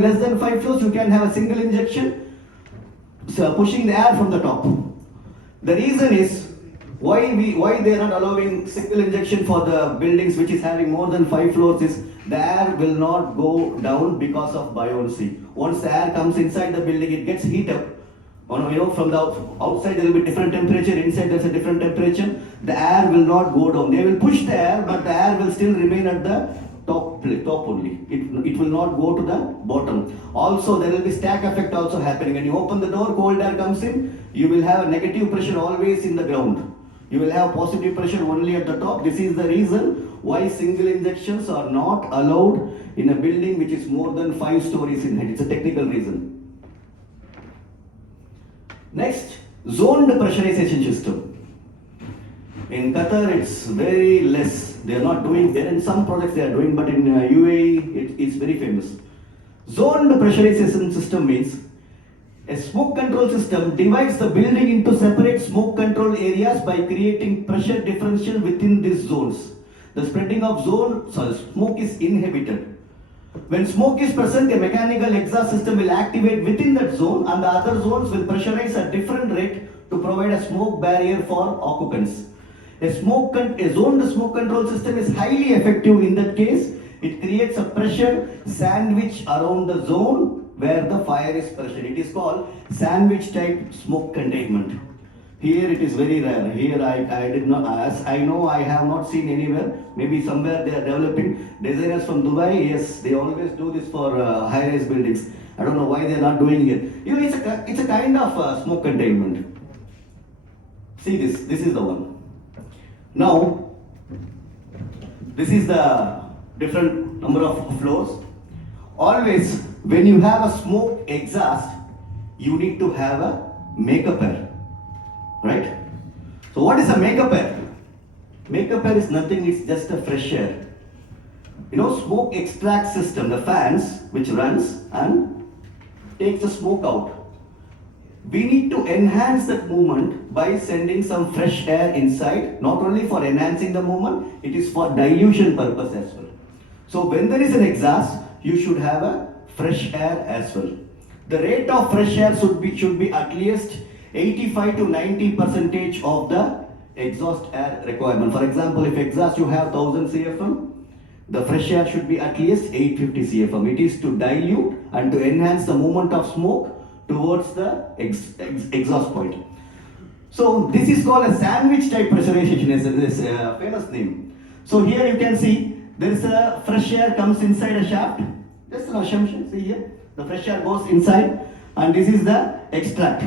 less than 5 floors, you can have a single injection, so pushing the air from the top. The reason is why they are not allowing single injection for the buildings which is having more than 5 floors is the air will not go down because of buoyancy. Once the air comes inside the building, it gets heat up. From the outside there will be different temperature, inside there's a different temperature. The air will not go down. They will push the air, but the air will still remain at the top only. It will not go to the bottom. Also, there will be stack effect also happening. When you open the door, cold air comes in, you will have a negative pressure always in the ground. You will have positive pressure only at the top. This is the reason why single injections are not allowed in a building which is more than 5 stories in height. It's a technical reason. Next, zoned pressurization system. In Qatar, it's very less. They are not doing there. In some projects they are doing, but in UAE, it's very famous. Zoned pressurization system means a smoke control system divides the building into separate smoke control areas by creating pressure differential within these zones. The spreading of smoke is inhibited. When smoke is present, a mechanical exhaust system will activate within that zone, and the other zones will pressurize at different rate to provide a smoke barrier for occupants. A zoned smoke control system is highly effective in that case. It creates a pressure sandwich around the zone where the fire is pressured. It is called sandwich type smoke containment. Here it is very rare. Here I did not, as I know, I have not seen anywhere. Maybe somewhere they are developing. Designers from Dubai, yes, they always do this for high-rise buildings. I don't know why they are not doing it. It's a kind of smoke containment. See this. This is the one. Now, this is the different number of floors. Always, when you have a smoke exhaust, you need to have a makeup air. Right? So what is a makeup air? Makeup air is nothing, it's just a fresh air. Smoke extract system, the fans which runs and takes the smoke out. We need to enhance that movement by sending some fresh air inside, not only for enhancing the movement, it is for dilution purpose as well. So when there is an exhaust, you should have a fresh air as well. The rate of fresh air should be at least 85 to 90% of the exhaust air requirement. For example, if exhaust you have 1000 CFM, the fresh air should be at least 850 CFM. It is to dilute and to enhance the movement of smoke towards the exhaust point. So this is called a sandwich type pressurization, is a famous name. So here you can see there is a fresh air comes inside a shaft. Just an assumption, see here, the fresh air goes inside and this is the extract.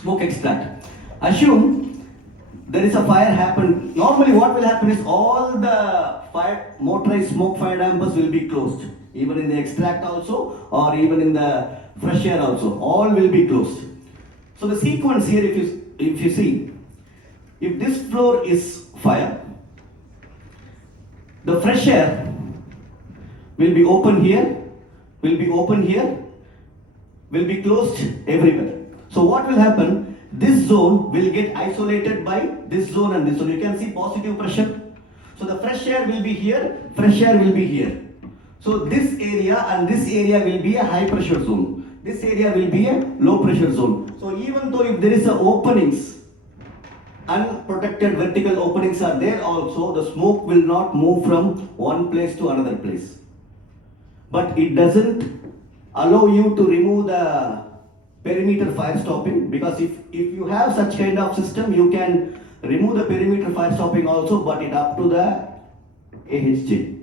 Smoke extract. Assume there is a fire happened. Normally what will happen is all the motorized smoke fire dampers will be closed. Even in the extract also or even in the fresh air also. All will be closed. So the sequence here, if you see, if this floor is fire, the fresh air will be open here, will be open here, will be closed everywhere. So what will happen? This zone will get isolated by this zone and this zone. You can see positive pressure. So the fresh air will be here, fresh air will be here. So this area and this area will be a high pressure zone. This area will be a low pressure zone. So even though if there is a openings, unprotected vertical openings are there also, the smoke will not move from one place to another place. But it doesn't allow you to remove the perimeter fire stopping, because if you have such kind of system, you can remove the perimeter fire stopping also, but it up to the AHJ.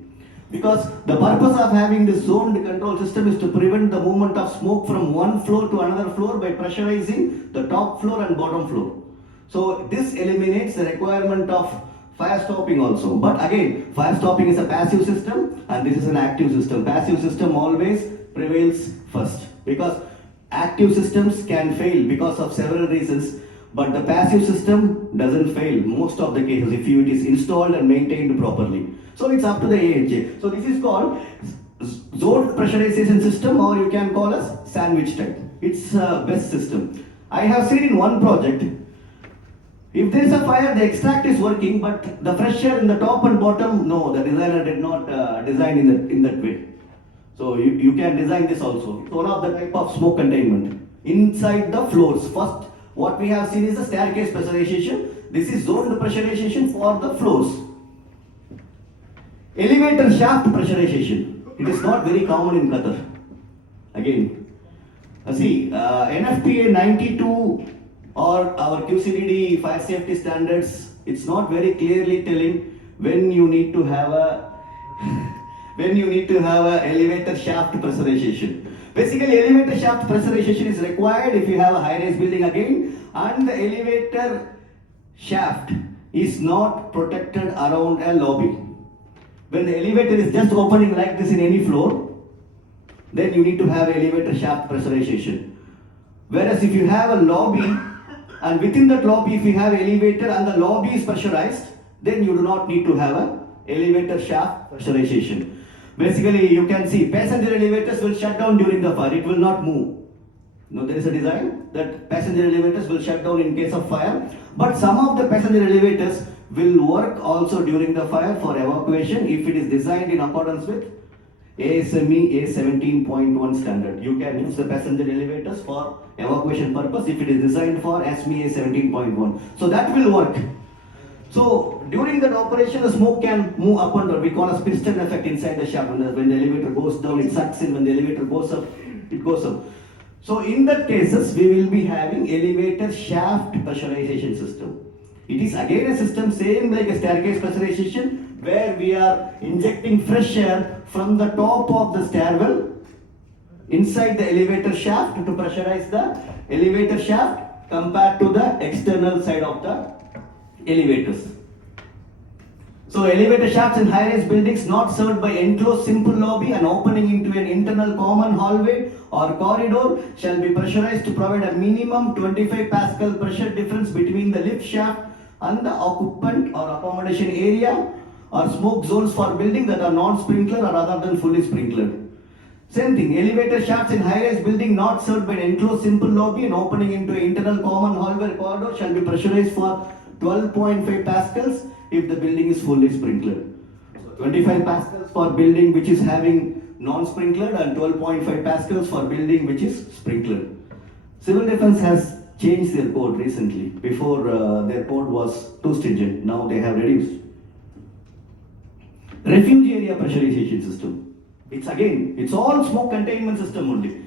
Because the purpose of having this zoned control system is to prevent the movement of smoke from one floor to another floor by pressurizing the top floor and bottom floor. So this eliminates the requirement of fire stopping also. But again, fire stopping is a passive system and this is an active system. Passive system always prevails first, because active systems can fail because of several reasons, but the passive system doesn't fail most of the cases if it is installed and maintained properly. So it's up to the AHJ. So this is called zoned pressurization system, or you can call as sandwich type. It's a best system. I have seen in one project, if there is a fire, the extract is working, but the fresh air in the top and bottom, no, the designer did not design in that way. So you can design this also. It's one of the type of smoke containment. Inside the floors, first what we have seen is the staircase pressurization. This is zoned pressurization for the floors. Elevator shaft pressurization. It is not very common in Qatar. Again, NFPA 92 or our QCDD fire safety standards, it's not very clearly telling when you need to have a elevator shaft pressurization. Basically, elevator shaft pressurization is required if you have a high-rise building again, and the elevator shaft is not protected around a lobby. When the elevator is just opening like this in any floor, then you need to have elevator shaft pressurization. Whereas if you have a lobby, and within that lobby if you have elevator and the lobby is pressurized, then you do not need to have a elevator shaft pressurization. Basically, you can see passenger elevators will shut down during the fire, it will not move. Now there is a design that passenger elevators will shut down in case of fire, but some of the passenger elevators will work also during the fire for evacuation if it is designed in accordance with ASME A17.1 standard. You can use the passenger elevators for evacuation purpose if it is designed for ASME A17.1. So that will work. So during that operation, the smoke can move up and down. We call a piston effect inside the shaft. When the elevator goes down, it sucks in. When the elevator goes up, it goes up. So in that cases, we will be having elevator shaft pressurization system. It is again a system same like a staircase pressurization, where we are injecting fresh air from the top of the stairwell inside the elevator shaft to pressurize the elevator shaft compared to the external side of the elevators. So elevator shafts in high-rise buildings not served by enclosed simple lobby and opening into an internal common hallway or corridor shall be pressurized to provide a minimum 25 Pascal pressure difference between the lift shaft and the occupant or accommodation area or smoke zones for buildings that are non-sprinkler or other than fully sprinklered. Same thing, elevator shafts in high-rise building not served by an enclosed simple lobby and opening into an internal common hallway or corridor shall be pressurized for 12.5 Pascals if the building is fully sprinklered. So 25 Pascals for building which is having non-sprinklered and 12.5 Pascals for building which is sprinklered. Civil Defense has changed their code recently. Before their code was too stringent, now they have reduced. Refuge area pressurization system. It's all smoke containment system only.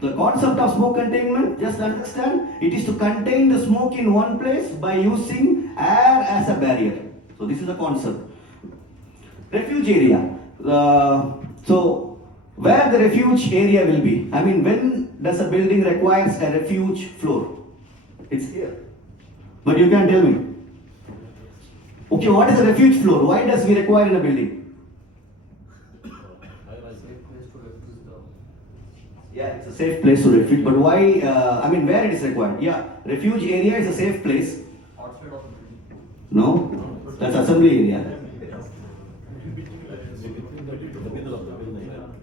The concept of smoke containment, just understand, it is to contain the smoke in one place by using air as a barrier. So this is the concept. Refuge area. So where the refuge area will be? When does a building requires a refuge floor? It's here. But you can tell me. Okay, what is a refuge floor? Why does we require in a building? Yeah, it's a safe place to refuge, but why, where it is required? Yeah, refuge area is a safe place. Outside of the building. No, that's assembly area.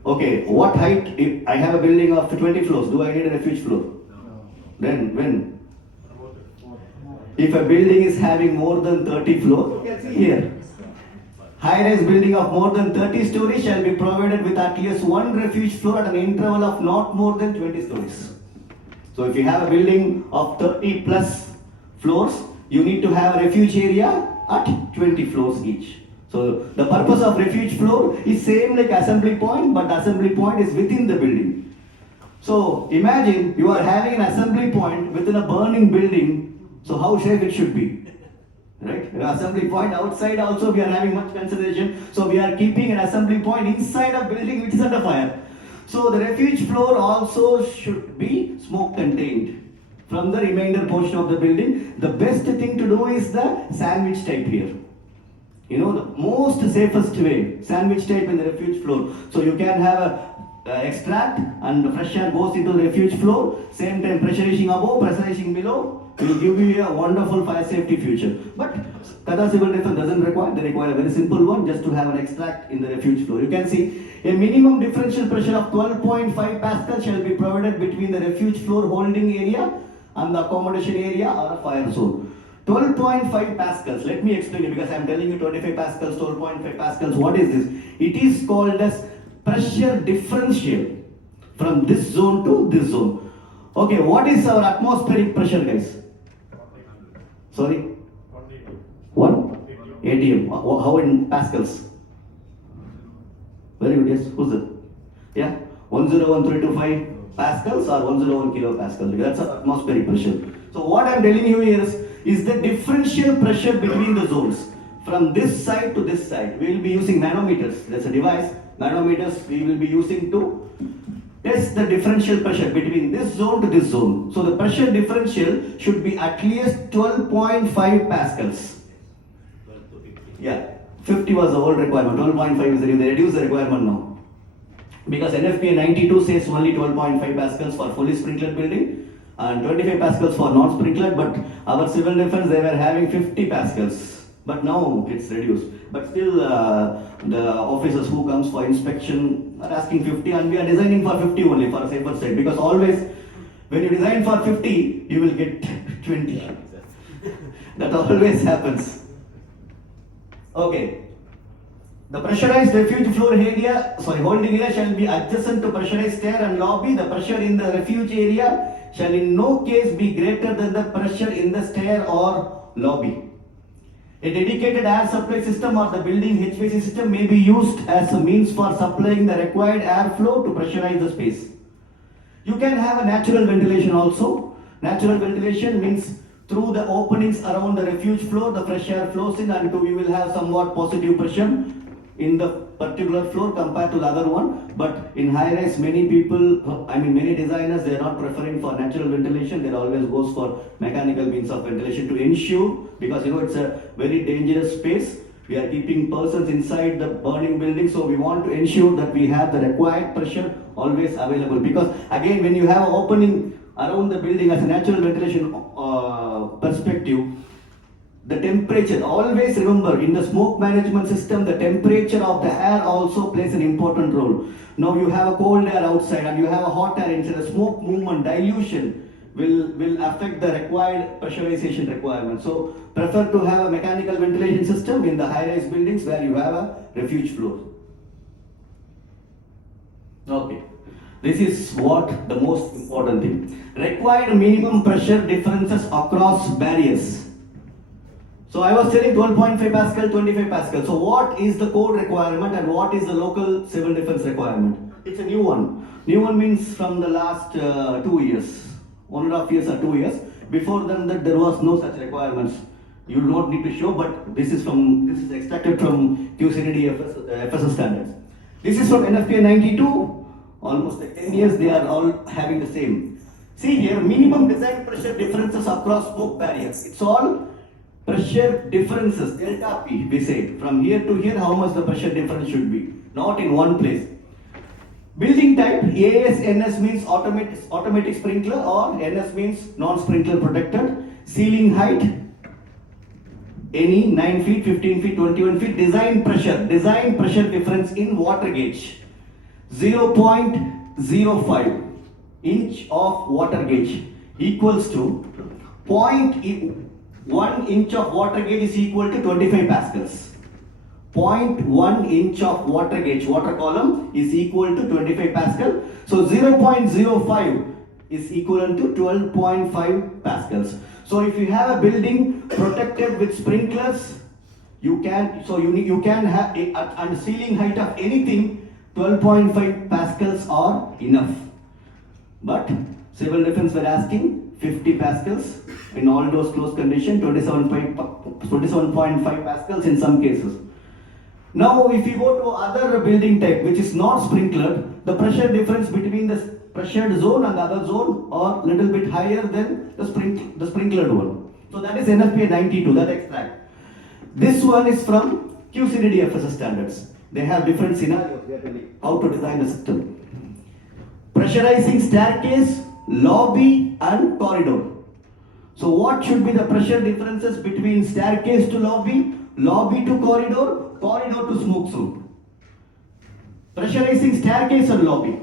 Okay, what height, if I have a building of 20 floors, do I need a refuge floor? Then, when? If a building is having more than 30 floors, you can see here. High-rise building of more than 30 stories shall be provided with at least one refuge floor at an interval of not more than 20 stories. So if you have a building of 30 plus floors, you need to have a refuge area at 20 floors each. So the purpose of refuge floor is same like assembly point, but assembly point is within the building. So imagine you are having an assembly point within a burning building, so how safe it should be. Right? An assembly point outside also we are having much consideration. So we are keeping an assembly point inside a building which is under fire. So the refuge floor also should be smoke contained from the remainder portion of the building. The best thing to do is the sandwich type here. The most safest way, sandwich type in the refuge floor. So you can have a extract and the fresh air goes into the refuge floor. Same time pressurizing above, pressurizing below. Will give you a wonderful fire safety future. But Qatar Civil Defense doesn't require, they require a very simple one just to have an extract in the refuge floor. You can see a minimum differential pressure of 12.5 Pascal shall be provided between the refuge floor holding area and the accommodation area or a fire zone. 12.5 Pascals, let me explain you because I am telling you 25 Pascals, 12.5 Pascals, what is this? It is called as pressure differential from this zone to this zone. Okay, what is our atmospheric pressure, guys? Sorry? 1 ATM. How in pascals? Very good, yes. Who's it? Yeah? 101325 pascals or 101 kilopascals. That's our atmospheric pressure. So what I'm telling you is the differential pressure between the zones. From this side to this side, we will be using manometers. That's a device. Manometers we will be using to test the differential pressure between this zone to this zone. So the pressure differential should be at least 12.5 pascals. Yeah, 50 was the old requirement. 12.5 is the new. They reduced the requirement now. Because NFPA 92 says only 12.5 pascals for fully sprinklered building and 25 pascals for non-sprinklered, but our civil defense, they were having 50 pascals. But now it's reduced. But still, the officers who comes for inspection are asking 50, and we are designing for 50 only for a safer side. Because always, when you design for 50, you will get 20. That always happens. Okay. The pressurized refuge floor area, holding area shall be adjacent to pressurized stair and lobby. The pressure in the refuge area shall in no case be greater than the pressure in the stair or lobby. A dedicated air supply system or the building HVAC system may be used as a means for supplying the required airflow to pressurize the space. You can have a natural ventilation also. Natural ventilation means through the openings around the refuge floor, the fresh air flows in and we will have somewhat positive pressure in the particular floor compared to the other one. But in high rise, many people, many designers, they are not preferring for natural ventilation. They always goes for mechanical means of ventilation to ensure, because it's a very dangerous space. We are keeping persons inside the burning building, so we want to ensure that we have the required pressure always available. Because again, when you have an opening around the building as a natural ventilation perspective, the temperature, always remember, in the smoke management system, the temperature of the air also plays an important role. Now you have a cold air outside and you have a hot air inside, the smoke movement, dilution will affect the required pressurization requirement. So prefer to have a mechanical ventilation system in the high-rise buildings where you have a refuge floor. Okay. This is what the most important thing. Required minimum pressure differences across barriers. So I was telling 12.5 pascal, 25 pascal. So what is the code requirement and what is the local civil defense requirement? It's a new one. New one means from the last 2 years. 1.5 years or 2 years. Before then there was no such requirements. You do not need to show, but this is extracted from QCD FSS standards. This is from NFPA 92. Almost like 10 years they are all having the same. See here, minimum design pressure differences across smoke barriers. It's all pressure differences, delta P, we say. From here to here, how much the pressure difference should be. Not in one place. Building type, AS/NS means automatic sprinkler, or NS means non-sprinkler protected. Ceiling height, any 9 feet, 15 feet, 21 feet. Design pressure difference in water gauge. 0.05 inch of water gauge equals to 0.1 inch of water gauge is equal to 25 pascals. 0.1 inch of water gauge, water column, is equal to 25 pascal. So 0.05 is equivalent to 12.5 pascals. So if you have a building protected with sprinklers, you can have a ceiling height of anything, 12.5 pascals are enough. But civil defense were asking 50 pascals in all those closed condition, 27.5 pascals in some cases. Now if you go to other building type which is not sprinklered, the pressure difference between the pressured zone and the other zone are little bit higher than the sprinklered one. So that is NFPA 92, that extract. This one is from QCD FSS standards. They have different scenarios, they are telling how to design the system. Pressurizing staircase, lobby and corridor. So what should be the pressure differences between staircase to lobby, lobby to corridor, corridor to smoke zone? Pressurizing staircase and lobby.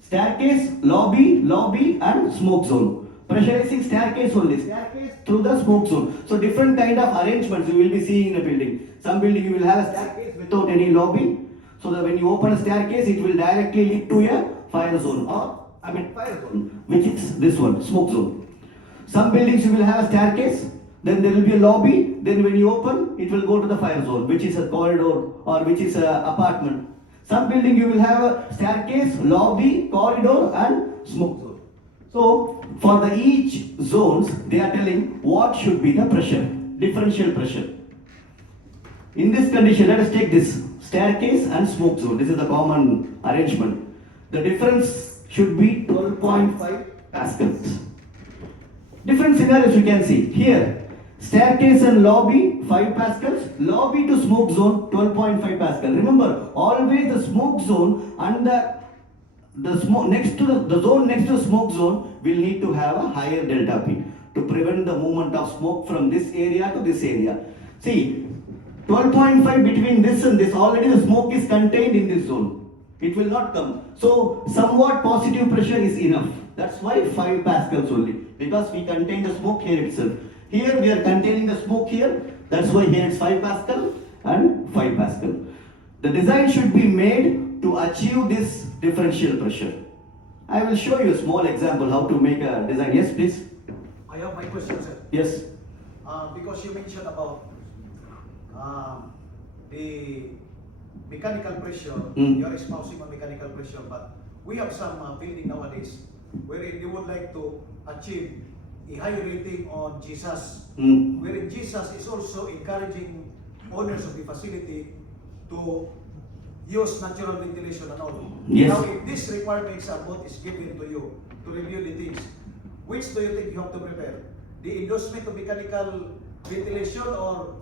Staircase, lobby and smoke zone. Pressurizing staircase only, staircase through the smoke zone. So different kind of arrangements you will be seeing in a building. Some building you will have a staircase without any lobby. So that when you open a staircase, it will directly lead to a fire zone, or fire zone, which is this one, smoke zone. Some buildings you will have a staircase, then there will be a lobby, then when you open, it will go to the fire zone, which is a corridor or which is a apartment. Some building you will have a staircase, lobby, corridor and smoke zone. So for the each zones, they are telling what should be the pressure, differential pressure. In this condition, let us take this staircase and smoke zone. This is the common arrangement. The difference should be 12.5 pascals. Different scenarios you can see. Here, staircase and lobby 5 pascals, lobby to smoke zone 12.5 pascal. Remember, always the smoke zone and the smoke next to the zone next to the smoke zone will need to have a higher delta P to prevent the movement of smoke from this area to this area. See, 12.5 between this and this, already the smoke is contained in this zone. It will not come. So, somewhat positive pressure is enough. That's why 5 pascals only. Because we contain the smoke here itself. Here we are containing the smoke here. That's why here it's 5 pascal and 5 pascal. The design should be made to achieve this differential pressure. I will show you a small example how to make a design. Yes, please. I have my question, sir. Yes. Because you mentioned about the mechanical pressure, you are espousing on mechanical pressure, but we have some building nowadays wherein they would like to achieve a high rating on Jesus, wherein Jesus is also encouraging owners of the facility to use natural ventilation and all. Yes. Now, if this requirements are what is given to you to review the things, which do you think you have to prepare? The endorsement of mechanical ventilation or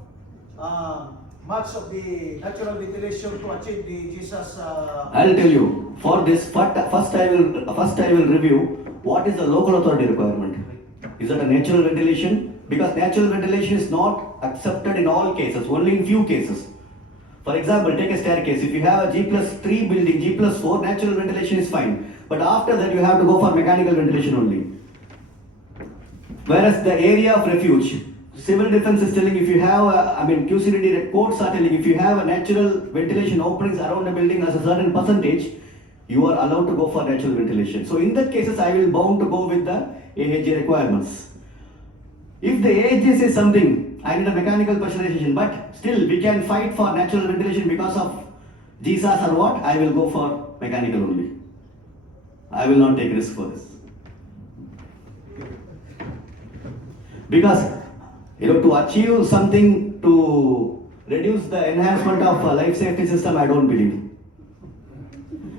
much of the natural ventilation to achieve the Jesus? I'll tell you. For this, first I will review what is the local authority requirement. Is it a natural ventilation? Because natural ventilation is not accepted in all cases, only in few cases. For example, take a staircase. If you have a G+3 building, G+4, natural ventilation is fine. But after that, you have to go for mechanical ventilation only. Whereas the area of refuge, civil defense is telling if you have, QCDD codes are telling if you have a natural ventilation openings around the building as a certain percentage, you are allowed to go for natural ventilation. So in that cases, I will bound to go with the AHJ requirements. If the AHJ says something, I need a mechanical pressurization, but still we can fight for natural ventilation because of GSAS or what, I will go for mechanical only. I will not take risk for this. Because, to achieve something to reduce the enhancement of life safety system, I don't believe.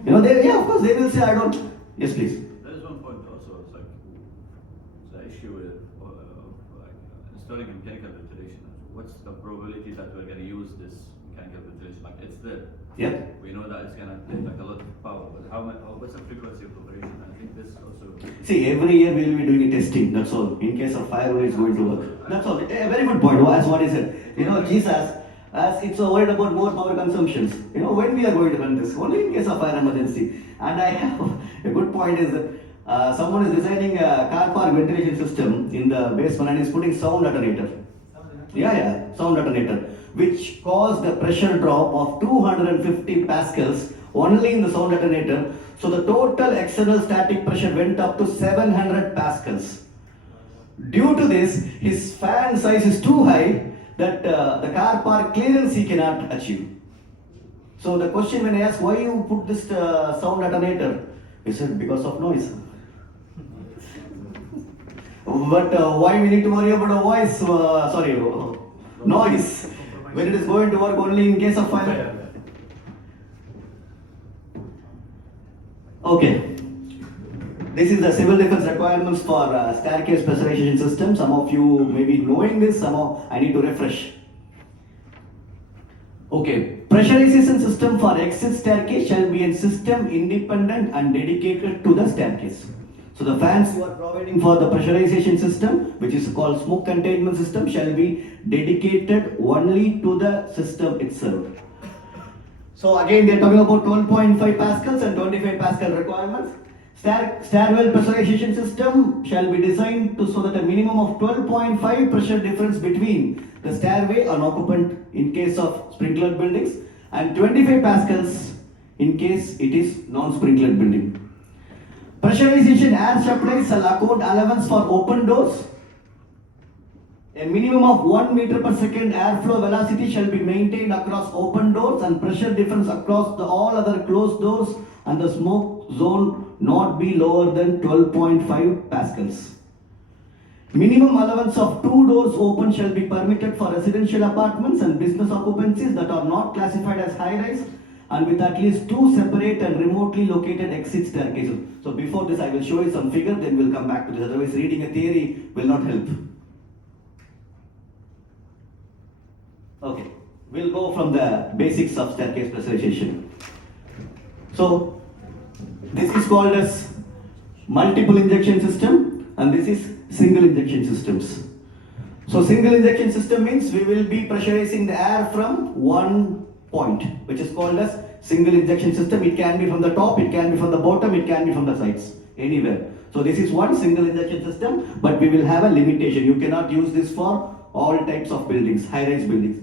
Of course, they will say, I don't. Yes, please. There is one point also, it's like the issue with installing a mechanical ventilation. What's the probability that we're going to use this mechanical ventilation? Like it's there. Yep. We know that it's going to take like a lot of power, but what's the frequency of operation? I think this also. See, every year we will be doing a testing, that's all. In case of fire, it's going to work. That's all. A very good point, as what is it? Jesus, as it's worried about more power consumptions. When we are going to run this? Only in case of fire emergency. And I have a good point is that someone is designing a Carpark ventilation system in the basement and is putting sound alternator. Sound alternator, which caused a pressure drop of 250 pascals only in the sound alternator. So the total external static pressure went up to 700 pascals. Due to this, his fan size is too high that the Carpark clearance he cannot achieve. So the question when I asked why you put this sound alternator, he said because of noise. But why we need to worry about a noise when it is going to work only in case of fire? Okay. This is the civil defense requirements for staircase pressurization system. Some of you may be knowing this, somehow I need to refresh. Okay. Pressurization system for exit staircase shall be a system independent and dedicated to the staircase. So the fans you are providing for the pressurization system, which is called smoke containment system, shall be dedicated only to the system itself. So again, they are talking about 12.5 pascals and 25 pascal requirements. Stairwell pressurization system shall be designed to so that a minimum of 12.5 pressure difference between the stairway and occupant in case of sprinkler buildings, and 25 pascals in case it is non-sprinklered building. Pressurization air supply shall account allowance for open doors. A minimum of 1 meter per second airflow velocity shall be maintained across open doors and pressure difference across all other closed doors and the smoke zone not be lower than 12.5 pascals. Minimum allowance of 2 doors open shall be permitted for residential apartments and business occupancies that are not classified as high-rise and with at least 2 separate and remotely located exit staircases. So before this I will show you some figure, then we'll come back to this, otherwise reading a theory will not help. Okay, we'll go from the basics of staircase pressurization. So this is called as multiple injection system and this is single injection systems. So single injection system means we will be pressurizing the air from one point, which is called as single injection system. It can be from the top, it can be from the bottom, it can be from the sides, anywhere. So this is one single injection system, but we will have a limitation. You cannot use this for all types of buildings, high-rise buildings.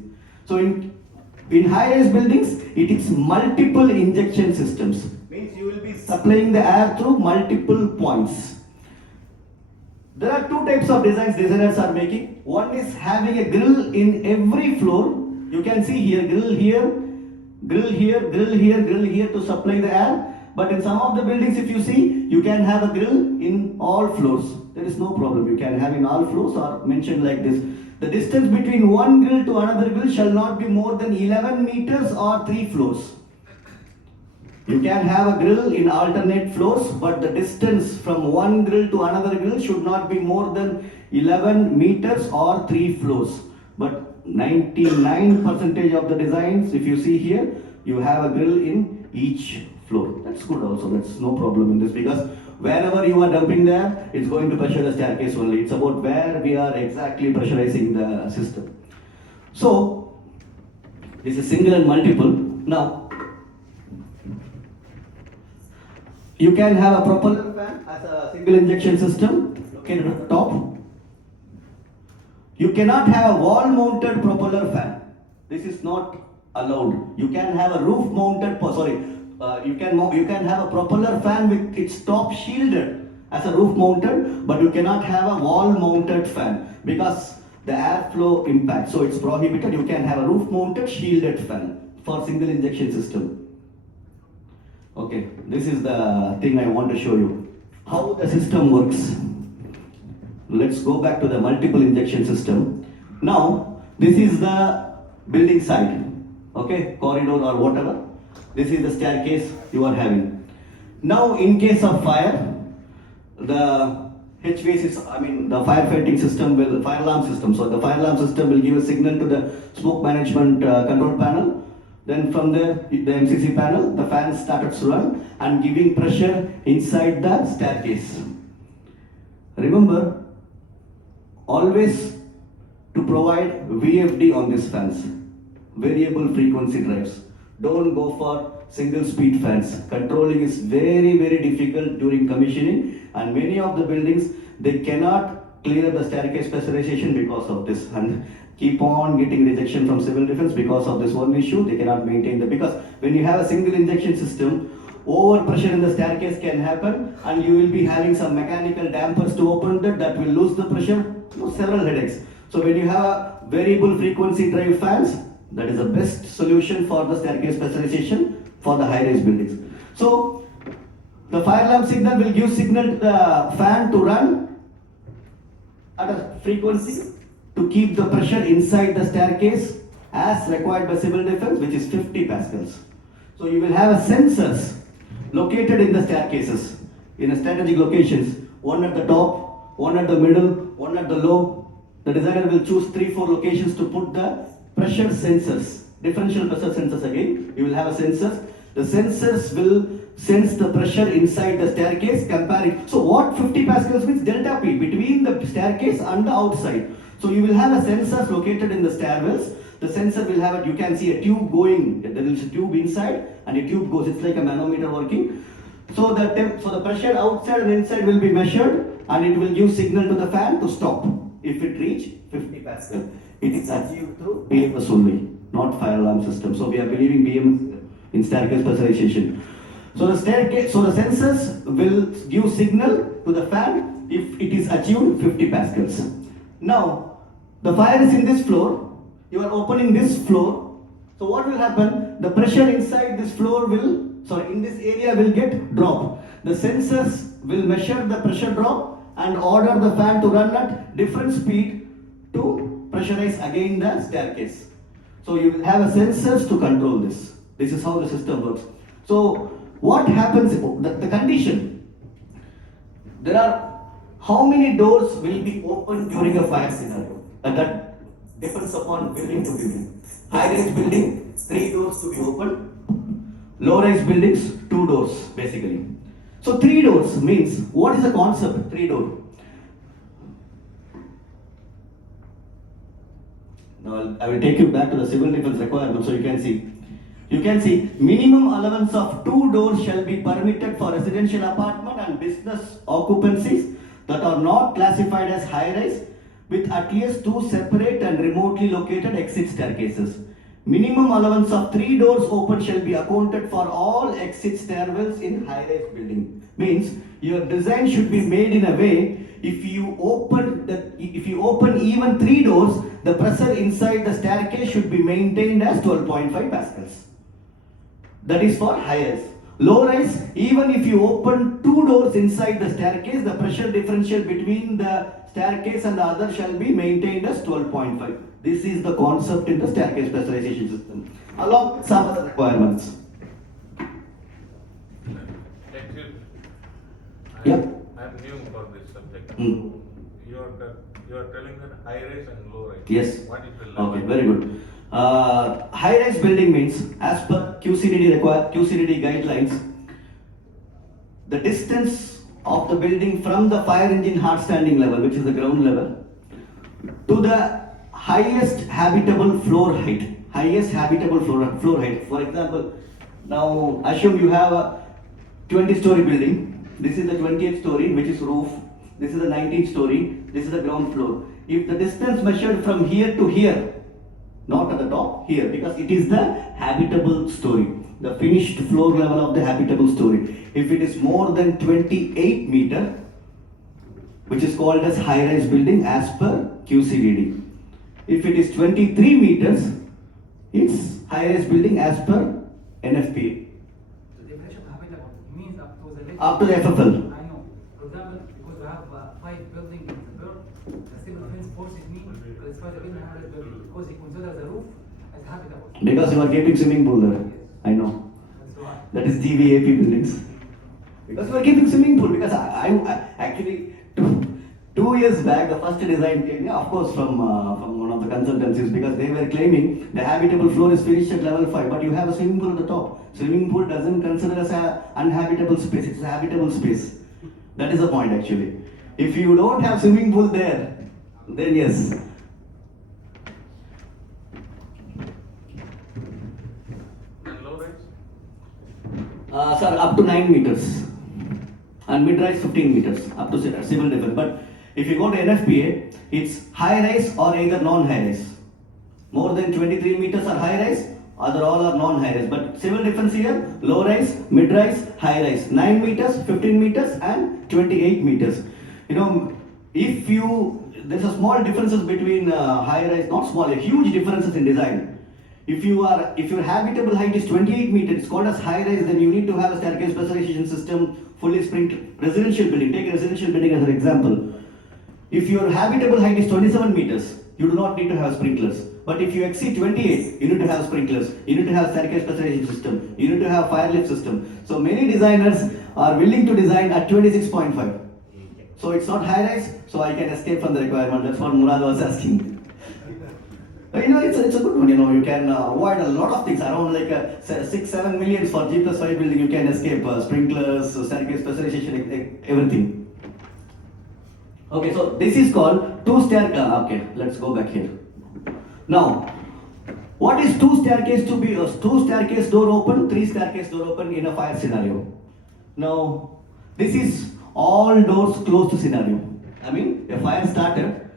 So in high-rise buildings, it is multiple injection systems. Means you will be supplying the air through multiple points. There are 2 types of designs designers are making. One is having a grill in every floor. You can see here, grill here, grill here, grill here, grill here to supply the air. But in some of the buildings, if you see, you can have a grill in all floors. There is no problem. You can have in all floors or mentioned like this. The distance between one grill to another grill shall not be more than 11 meters or 3 floors. You can have a grill in alternate floors, but the distance from one grill to another grill should not be more than 11 meters or 3 floors. But 99% of the designs, if you see here, you have a grill in each floor. That's good also, that's no problem in this, because wherever you are dumping there, it's going to pressure the staircase only. It's about where we are exactly pressurizing the system. So, this is single and multiple. Now, you can have a propeller fan as a single injection system located at the top. You cannot have a wall mounted propeller fan. This is not allowed. You can have a roof mounted, you can have a propeller fan with its top shielded as a roof mounted, but you cannot have a wall mounted fan because the airflow impact. So it's prohibited. You can have a roof mounted shielded fan for single injection system. Okay, this is the thing I want to show you. How the system works. Let's go back to the multiple injection system. Now, this is the building side, okay, corridor or whatever. This is the staircase you are having. Now, in case of fire, the the firefighting system will, fire alarm system. So the fire alarm system will give a signal to the smoke management control panel. Then from there, the MCC panel, the fan started to run and giving pressure inside the staircase. Remember, always to provide VFD on these fans, variable frequency drives. Don't go for single speed fans. Controlling is very, very difficult during commissioning, and many of the buildings, they cannot clear the staircase pressurization because of this, and keep on getting rejection from civil defense because of this one issue. They cannot maintain because when you have a single injection system, overpressure in the staircase can happen, and you will be having some mechanical dampers to open that will lose the pressure, several headaches. So when you have a variable frequency drive fans, that is the best solution for the staircase pressurization for the high-rise buildings. So the fire alarm signal will give signal to the fan to run at a frequency to keep the pressure inside the staircase as required by civil defense, which is 50 pascals. So you will have sensors located in the staircases in strategic locations, one at the top, one at the middle, one at the low. The designer will choose 3-4 locations to put the pressure sensors, differential pressure sensors again. You will have a sensors. The sensors will sense the pressure inside the staircase, comparing. So what 50 pascals means? Delta P between the staircase and the outside. So you will have a sensors located in the stairwells. The sensor will have you can see a tube going. There is a tube inside and a tube goes. It's like a manometer working. So the pressure outside and inside will be measured, and it will give signal to the fan to stop if it reach 50 pascal. It is achieved through BMS only, not fire alarm system. So we are believing BMS. in staircase pressurization. So the sensors will give signal to the fan if it is achieved 50 pascals. Now, the fire is in this floor, you are opening this floor. So what will happen? The pressure inside this floor in this area will get dropped. The sensors will measure the pressure drop and order the fan to run at different speed to pressurize again the staircase. So you will have a sensors to control this. This is how the system works. So what happens, the condition, there are how many doors will be opened during a fire scenario? And that depends upon building to building. High-rise building, 3 doors to be opened. Low-rise buildings, 2 doors basically. So 3 doors means, what is the concept, 3 door? Now I will take you back to the civil defense requirement so you can see. You can see minimum allowance of 2 doors shall be permitted for residential apartment and business occupancies that are not classified as high-rise with at least 2 separate and remotely located exit staircases. Minimum allowance of 3 doors open shall be accounted for all exit stairwells in high-rise building. Means your design should be made in a way, if you open even 3 doors, the pressure inside the staircase should be maintained as 12.5 pascals. That is for high-rise. Low-rise, even if you open 2 doors inside the staircase, the pressure differential between the staircase and the other shall be maintained as 12.5. This is the concept in the staircase pressurization system, along with some other requirements. Yeah. I am new for this subject. Mm. You are telling that high rise and low rise. Yes. What is the level? Okay, very good. High-rise building means, as per QCDD guidelines, the distance of the building from the fire engine hard standing level, which is the ground level, to the highest habitable floor height. Highest habitable floor height. For example, now assume you have a 20-story building. This is the 20th story, which is roof. This is the 19th story. This is the ground floor. If the distance measured from here to here, not at the top, here, because it is the habitable story, the finished floor level of the habitable story. If it is more than 28 meter, which is called as high-rise building as per QCDD. If it is 23 meters, it's high-rise building as per NFPA. The definition of habitable means Up to the FFL. I know. For example, because we have 5 buildings in the bird, the civil defense forces me to classify the building as building because he considers the roof as habitable. Because you are keeping swimming pool there. I know. That's why. That is DVAP buildings. Because you are keeping swimming pool. Because I actually 2 years back, the first design came, yeah, of course, from one of the consultancies, because they were claiming the habitable floor is finished at level 5, but you have a swimming pool at the top. Swimming pool doesn't consider as an uninhabitable space, it's a habitable space. That is the point actually. If you don't have swimming pool there, then yes. And low rise? Sir, up to 9 meters. And mid-rise 15 meters, up to civil defense. But if you go to NFPA, it's high-rise or either non-high-rise. More than 23 meters are high-rise, other all are non-high-rise. But civil defense here, low-rise, mid-rise, high-rise. 9 meters, 15 meters and 28 meters. You know, there's a small differences between high-rise, not small, huge differences in design. If your habitable height is 28 meters, it's called as high-rise, then you need to have a staircase pressurization system, fully sprinkled. Residential building, take a residential building as an example. If your habitable height is 27 meters, you do not need to have sprinklers. But if you exceed 28, you need to have sprinklers, you need to have staircase pressurization system, you need to have fire lift system. So many designers are willing to design at 26.5. So it's not high-rise, so I can escape from the requirement. That's what Murad was asking. But you know, it's a good one. You know, you can avoid a lot of things. Around like 6-7 millions for G+5 building, you can escape sprinklers, staircase pressurization, everything. Okay, so this is called okay, let's go back here. Now, what is two staircase door open, 3 staircase door open in a fire scenario? Now, this is all doors closed scenario. I mean, a fire started.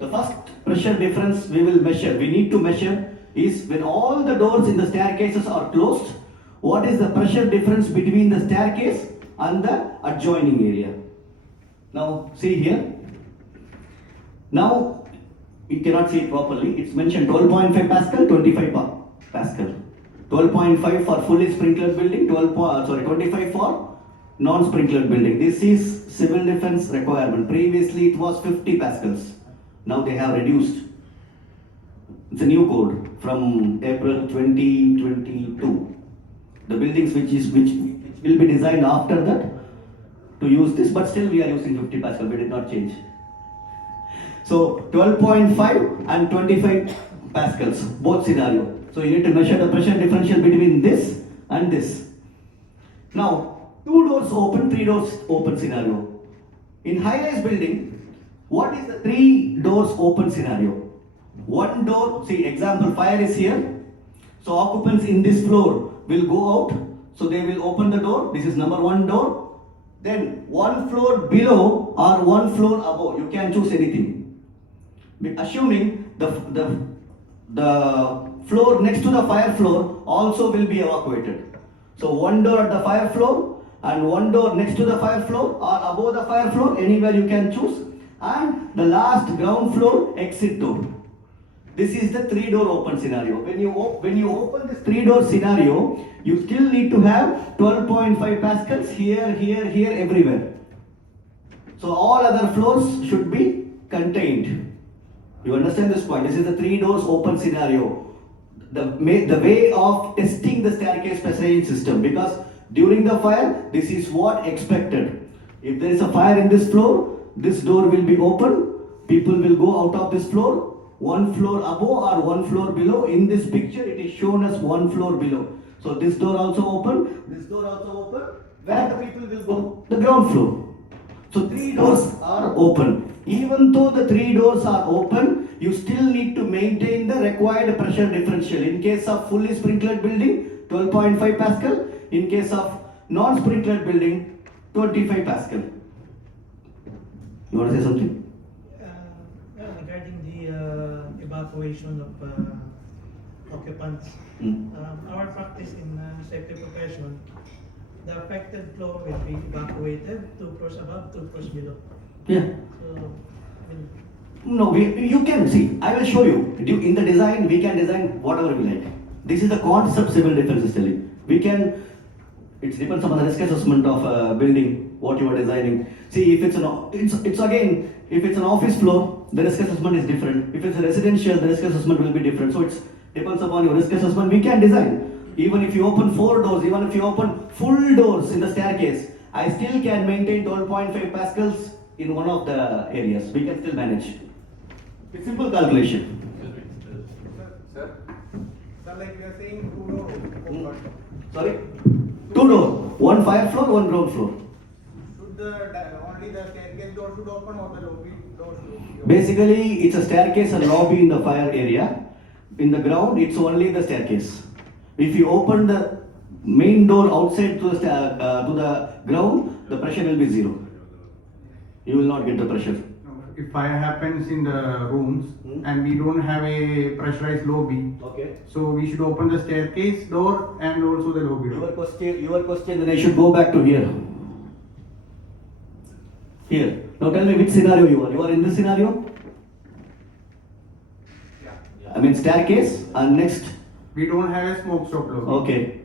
The first pressure difference we need to measure is when all the doors in the staircases are closed, what is the pressure difference between the staircase and the adjoining area. Now see here. Now you cannot see it properly. It's mentioned 12.5 Pascal, 25 Pascal. 12.5 for fully sprinklered building, 25 for non-sprinklered building. This is civil defense requirement. Previously it was 50 Pascals. Now they have reduced. It's a new code from April 2022. The buildings which will be designed after that to use this, but still we are using 50 Pascal. We did not change. So 12.5 and 25 Pascals, both scenario. So you need to measure the pressure differential between this and this. Now, 2 doors open, 3 doors open scenario. In high-rise building, what is the 3 doors open scenario? 1 door, see example, fire is here. So occupants in this floor will go out. So they will open the door. This is number 1 door. Then 1 floor below or 1 floor above. You can choose anything. Assuming the floor next to the fire floor also will be evacuated. So 1 door at the fire floor and 1 door next to the fire floor or above the fire floor, anywhere you can choose. And the last ground floor exit door. This is the 3 door open scenario. When you open this 3 door scenario, you still need to have 12.5 Pascals here, here, here, everywhere. So all other floors should be contained. You understand this point? This is the 3 doors open scenario. The way of testing the staircase pressurization system, because during the fire, this is what expected. If there is a fire in this floor, this door will be open. People will go out of this floor. 1 floor above or 1 floor below. In this picture, it is shown as 1 floor below. So this door also open. This door also open. Where the people will go? The ground floor. So 3 doors are open. Even though the 3 doors are open, you still need to maintain the required pressure differential. In case of fully sprinklered building, 12.5 Pascal. In case of non-sprinklered building, 25 Pascal. You want to say something? Regarding the evacuation of occupants, our practice in safety profession, the affected floor will be evacuated 2 floors above, 2 floors below. Yeah. So, No, you can see. I will show you. In the design, we can design whatever we like. This is the concept civil defense is telling. We can. It depends upon the risk assessment of a building, what you are designing. See, if it's if it's an office floor, the risk assessment is different. If it's a residential, the risk assessment will be different. So it depends upon your risk assessment. We can design. Even if you open 4 doors, even if you open full doors in the staircase, I still can maintain 12.5 Pascals in one of the areas. We can still manage. It's simple calculation. Sir, like we are saying 2 doors. Sorry? 2 doors. 1 fire floor, 1 ground floor. Should only the staircase door should open or the lobby door should open? Basically, it's a staircase and lobby in the fire area. In the ground, it's only the staircase. If you open the main door outside to the ground, the pressure will be 0. You will not get the pressure. If fire happens in the rooms and we don't have a pressurized lobby, Okay. so we should open the staircase door and also the lobby door. Your question, then I should go back to here. Here. Now tell me which scenario you are. You are in this scenario? Yeah. I mean staircase and next. We don't have a smoke stop lobby. Okay.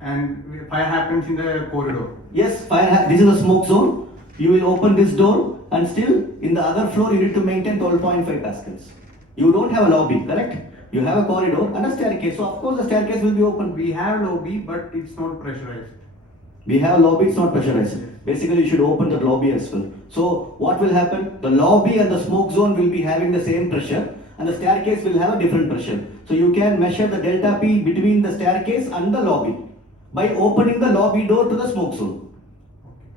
And fire happens in the corridor. Yes, this is a smoke zone. You will open this door and still in the other floor you need to maintain 12.5 Pascals. You don't have a lobby, correct? You have a corridor and a staircase. So of course the staircase will be open. We have lobby, but it's not pressurized. We have a lobby, it's not pressurized. Basically you should open the lobby as well. So what will happen? The lobby and the smoke zone will be having the same pressure and the staircase will have a different pressure. So you can measure the delta P between the staircase and the lobby by opening the lobby door to the smoke zone.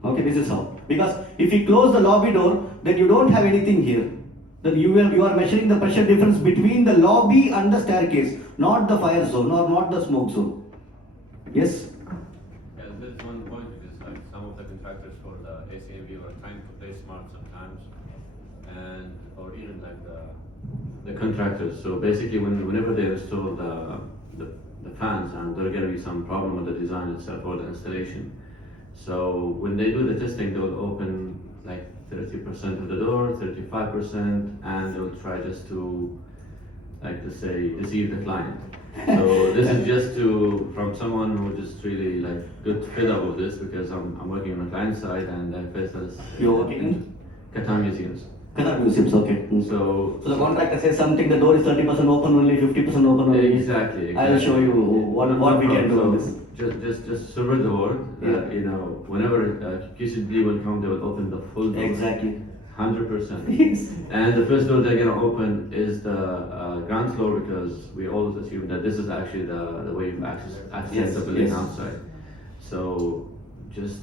Okay, this is how. Because if you close the lobby door, then you don't have anything here. Then you are measuring the pressure difference between the lobby and the staircase, not the fire zone or not the smoke zone. Yes? Yeah, there's one point because like some of the contractors for the ACMV were trying to play smart sometimes, and or even like the contractors. So basically, whenever they install the the fans, and there's gonna be some problem with the design itself or the installation. So when they do the testing, they'll open like 30% of the door, 35%, and they'll try just to, like to say, deceive the client. So this is just from someone who just really like good fed up with this, because I'm working on the client side and I face this. You're working in? Qatar museums. Qatar museums, okay. So So the contractor says something, the door is 30% open only, 50% open only. exactly. I'll show you what we can do on this. Just spread the word. Yeah. You know, whenever QCD will come, they will open the full door. Exactly. 100%. Yes. And the first door they're gonna open is the ground floor, because we always assume that this is actually the way you access Yes, the building yes. outside. So just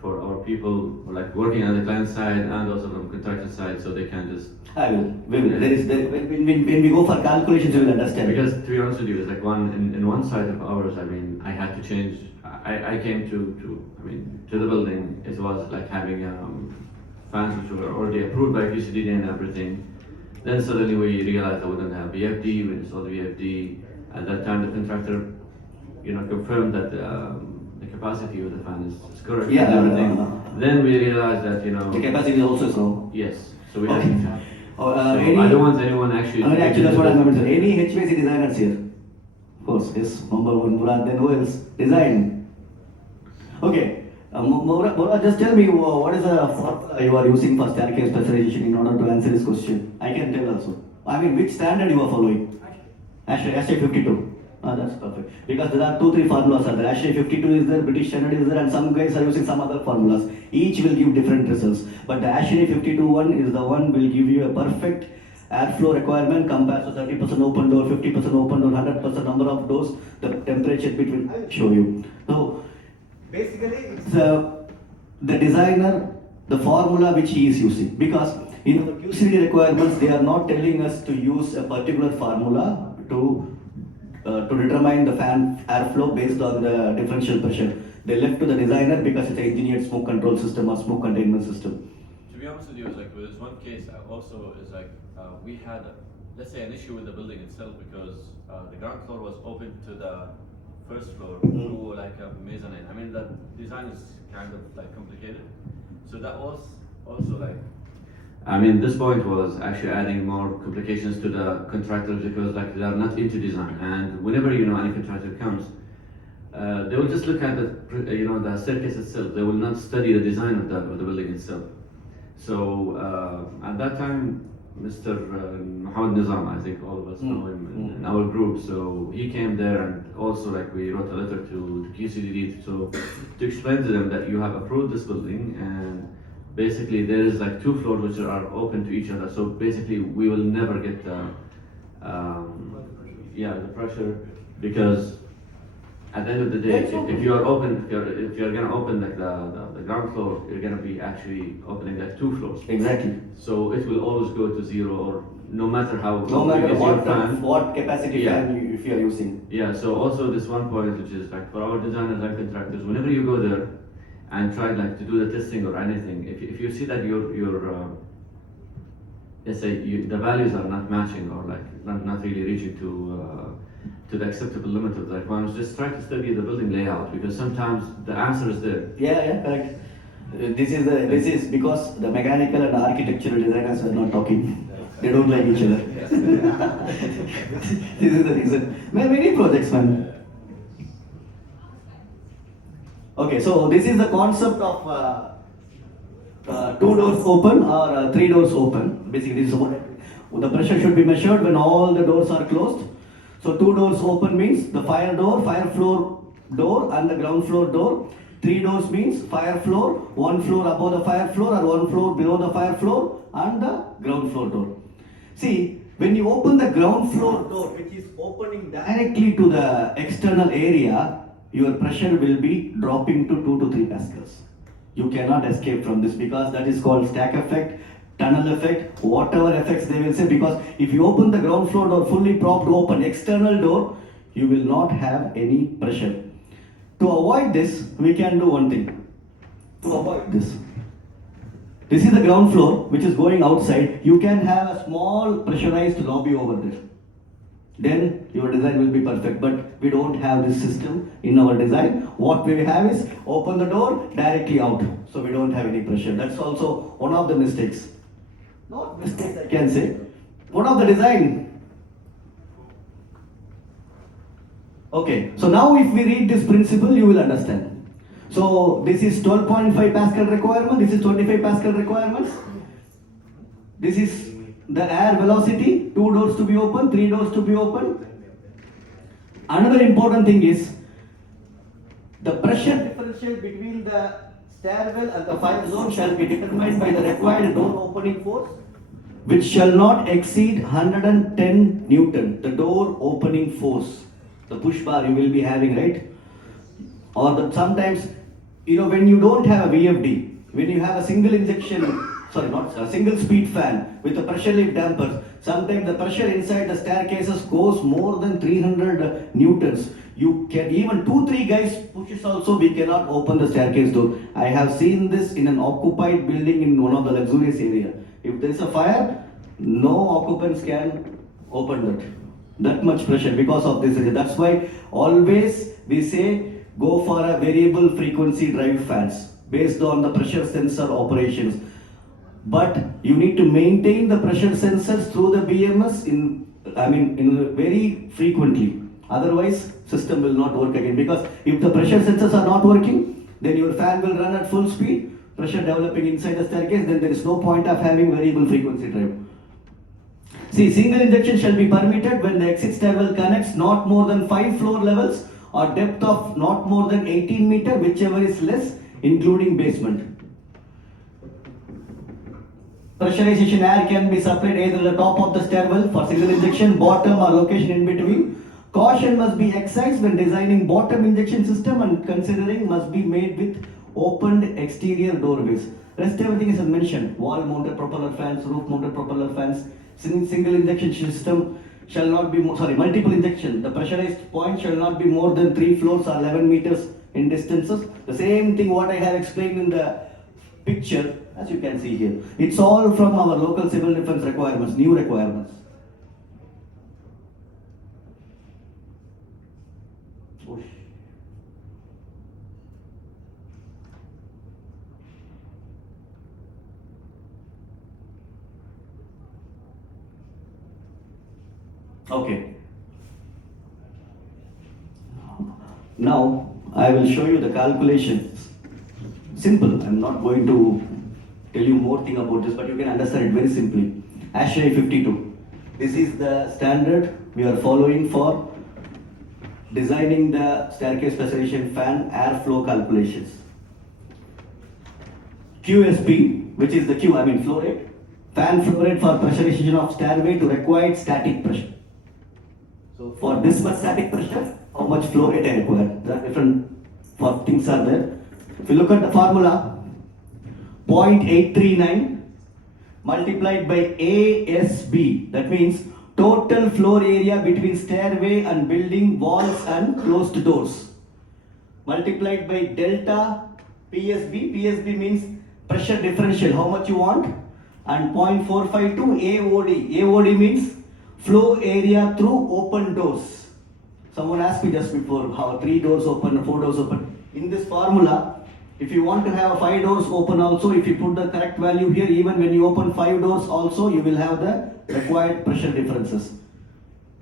for our people who are like working on the client side and also from contractor side, so they can just, I will. When we go for calculations, you will understand. because to be honest with you, it's like in one side of ours, I mean, I had to change. I came to the building. It was like having fans which were already approved by QCD and everything. Then suddenly we realized that we didn't have VFD. We installed the VFD. At that time, the contractor, confirmed that the capacity of the fan is correct Yeah, and everything. Then we realized that the capacity also is now. yes. So we Okay. had. Or, So any, I don't want anyone actually. actually, that's what I'm going to say. Any HVAC designers here? Of course, yes. Number one, Murad, then who else? Design. Okay. Murad, just tell me what is the formula you are using for staircase pressurization in order to answer this question. I can tell also. I mean, which standard you are following? ASHRAE 52. That's perfect. Because there are 2-3 formulas are there. ASHRAE 52 is there, British standard is there, and some guys are using some other formulas. Each will give different results. But the ASHRAE 52 one is the one will give you a perfect airflow requirement compared to 30% open door, 50% open door, 100% number of doors, the temperature between. I'll show you. So Basically, it's the designer, the formula which he is using, because in the QCD requirements they are not telling us to use a particular formula to determine the fan airflow based on the differential pressure. They left to the designer because it's an engineered smoke control system or smoke containment system. To be honest with you, it's like with this one case, also is like we had, let's say, an issue with the building itself, because the ground floor was open to the first floor through like a mezzanine. I mean, the design is kind of like complicated. So that was also like. I mean, this point was actually adding more complications to the contractors, because like they are not into design, and whenever any contractor comes, they will just look at the staircase itself. They will not study the design of the building itself. So at that time, Mr. Mohammed Nizam, I think all of us know him in our group. So he came there, and also like we wrote a letter to QCD to explain to them that you have approved this building, and basically there is like 2 floors which are open to each other. So basically we will never get the pressure, because at the end of the day, if you are open, if you're gonna open like the ground floor, you're gonna be actually opening like 2 floors. Exactly. So it will always go to 0, or no matter how. No matter big is your fan. what capacity Yeah. fan if you are using. Yeah. So also this one point, which is like for our designers and contractors, whenever you go there and try like to do the testing or anything, if you see that your let's say the values are not matching, or like not really reaching to the acceptable limit of the requirements, just try to study the building layout, because sometimes the answer is there. Yeah, correct. This is because the mechanical and architectural designers are not talking. They don't like each other. This is the reason. Many projects, man. Okay, so this is the concept of 2 doors open or 3 doors open. Basically, this is what the pressure should be measured when all the doors are closed. So 2 doors open means the fire floor door and the ground floor door. 3 doors means fire floor, 1 floor above the fire floor or 1 floor below the fire floor, and the ground floor door. See, when you open the ground floor door, which is opening directly to the external area, your pressure will be dropping to 2 to 3 pascals. You cannot escape from this, because that is called stack effect, tunnel effect, whatever effects they will say, because if you open the ground floor door fully propped open external door, you will not have any pressure. To avoid this, we can do one thing. To avoid this is the ground floor which is going outside. You can have a small pressurized lobby over there. then your design will be perfect. But we don't have this system in our design. What we have is open the door directly out, so we don't have any pressure. That's also one of the mistakes. Not mistakes, I can say. One of the design. Okay, so now if we read this principle, you will understand. So this is 12.5 Pascal requirement, this is 25 Pascal requirements. This is the air velocity, 2 doors to be open, 3 doors to be open. Another important thing is the pressure differential between the stairwell and the fire zone shall be determined by the required door opening force, which shall not exceed 110 Newton, the door opening force. The push bar you will be having, right? Or sometimes, when you don't have a VFD, when you have a single single speed fan with a pressure lift dampers, sometimes the pressure inside the staircases goes more than 300 Newtons. You can, even 2-3 guys pushes also, we cannot open the staircase door. I have seen this in an occupied building in one of the luxurious area. If there is a fire, no occupants can open that much pressure because of this. That's why always we say go for a variable frequency drive fans based on the pressure sensor operations. But you need to maintain the pressure sensors through the BMS in very frequently. Otherwise, system will not work again. Because if the pressure sensors are not working, then your fan will run at full speed, pressure developing inside the staircase, then there is no point of having variable frequency drive. See, single injection shall be permitted when the exit stairwell connects not more than 5 floor levels or depth of not more than 18 meter, whichever is less, including basement. Pressurization air can be supplied either the top of the stairwell for single injection, bottom or location in between. Caution must be exercised when designing bottom injection system, and considering must be made with opened exterior doorways. Rest everything is mentioned. Wall mounted propeller fans, roof mounted propeller fans. Single injection system shall not be multiple injection. The pressurized point shall not be more than 3 floors or 11 meters in distances. The same thing what I have explained in the picture, as you can see here. It's all from our local civil defense requirements, new requirements. Okay. Now I will show you the calculations. Simple. I'm not going to tell you more thing about this, but you can understand it very simply. ASHRAE 52. This is the standard we are following for designing the staircase pressurization fan airflow calculations. QSP, which is the flow rate. Fan flow rate for pressurization of stairway to required static pressure. So for this much static pressure, how much flow rate I require? There are different things are there. If you look at the formula, 0.839 multiplied by ASB, that means total floor area between stairway and building walls and closed doors, multiplied by delta PSB. PSB means pressure differential, how much you want, and 0.452 AOD. AOD means flow area through open doors. Someone asked me just before how 3 doors open, 4 doors open. In this formula, if you want to have 5 doors open also, if you put the correct value here, even when you open 5 doors also, you will have the required pressure differences.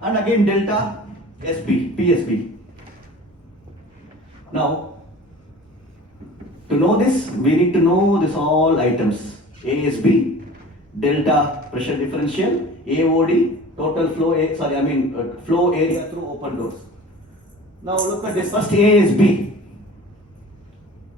And again delta SB, PSB. Now, to know this, we need to know this all items. ASB, delta pressure differential, AOD, total flow, flow area through open doors. Now look at this first ASB.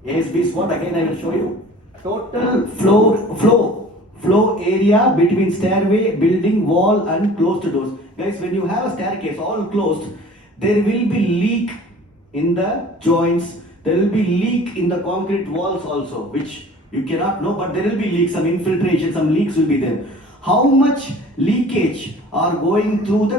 ASB is what? Again I will show you. Total flow area between stairway, building, wall and closed doors. Guys, when you have a staircase all closed, there will be leak in the joints. There will be leak in the concrete walls also, which you cannot know, but there will be leaks, some infiltration, some leaks will be there. How much leakage are going through the